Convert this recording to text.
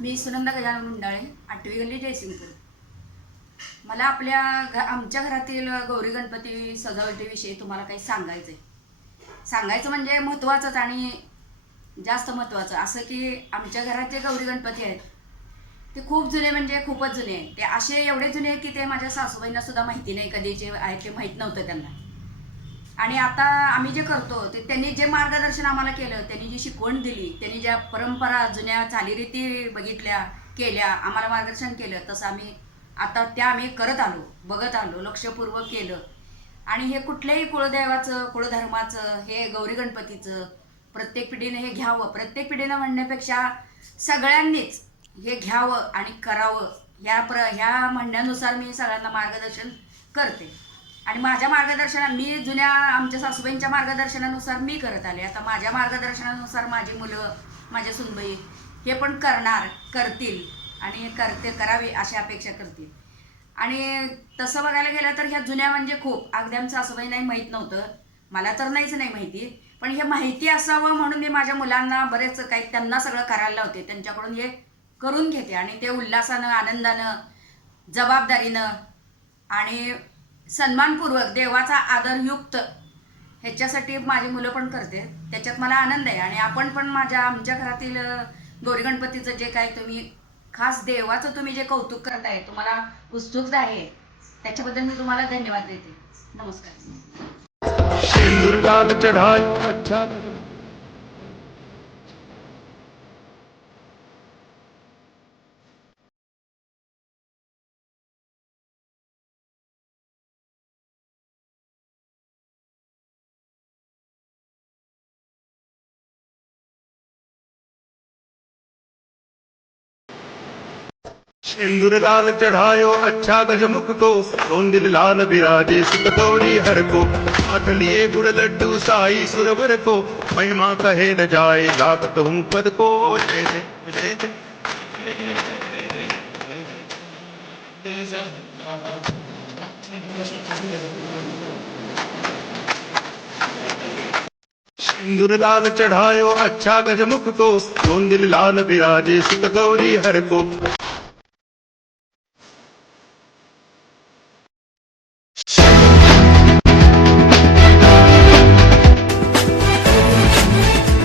मी सुनंदा गजानन मुंडाळे आठवी गल्ली जयसिंगपूर. मला आपल्या घ आमच्या घरातील गौरी गणपती सजावटीविषयी तुम्हाला काही सांगायचं आहे सांगायचं म्हणजे महत्त्वाचंच आणि जास्त महत्त्वाचं. असं की आमच्या घरात जे गौरी गणपती आहेत ते खूप जुने म्हणजे खूपच जुने आहेत. ते असे एवढे जुने आहेत की ते माझ्या सासूबाईंना सुद्धा माहिती नाही. कधी जे आहेत ते माहीत नव्हतं त्यांना. आणि आता आम्ही जे करतो ते त्यांनी जे मार्गदर्शन आम्हाला केलं त्यांनी जी शिकवण दिली त्यांनी ज्या परंपरा जुन्या चालीरीती बघितल्या केल्या आम्हाला मार्गदर्शन केलं तसं आम्ही आता त्या आम्ही करत आलो बघत आलो लक्षपूर्वक केलं. आणि हे कुठल्याही कुळदेवाचं कुळधर्माचं हे गौरी गणपतीचं प्रत्येक पिढीने हे घ्यावं प्रत्येक पिढीनं म्हणण्यापेक्षा सगळ्यांनीच हे घ्यावं आणि करावं ह्या प्र ह्या म्हणण्यानुसार मी सगळ्यांना मार्गदर्शन करते. आणि माझ्या मार्गदर्शना मी जुन्या आमच्या सासूबाईंच्या मार्गदर्शनानुसार मी करत आले. आता माझ्या मार्गदर्शनानुसार माझी मुलं माझ्या सुनबाई हे पण करणार करतील आणि करते करावी अशी अपेक्षा करतील आणि तसं बघायला गेलं तर ह्या जुन्या म्हणजे खूप. अगदी आमच्या सासूबाई नाही माहीत नव्हतं. मला तर नाहीच नाही माहिती. पण हे माहिती असावं म्हणून मी माझ्या मुलांना बरेच काही त्यांना सगळं करायला लावते. त्यांच्याकडून हे करून घेते. आणि ते उल्हासानं आनंदानं जबाबदारीनं आणि सन्मानपूर्वक देवाचा आदरयुक्त ह्याच्यासाठी माझी मुलं पण करते. त्याच्यात मला आनंद आहे. आणि आपण पण माझ्या आमच्या घरातील गौरी गणपतीचं जे काय तुम्ही खास देवाचं तुम्ही जे कौतुक करताय तुम्हाला उत्सुक आहे. त्याच्याबद्दल मी तुम्हाला धन्यवाद देते. नमस्कार. सिंदूर लाल चढ़ायो अच्छा गजमुख को सोन दिल लाल विराजे सुत गौरी हर को हाथ लिए लड्डू, साई सुरवर को। महिमा कहे न जाए लागत हूँ पद को। सिंदूर लाल चढ़ायो अच्छा गजमुख को सोन दिल लाल विराजे सुत गौरी हर को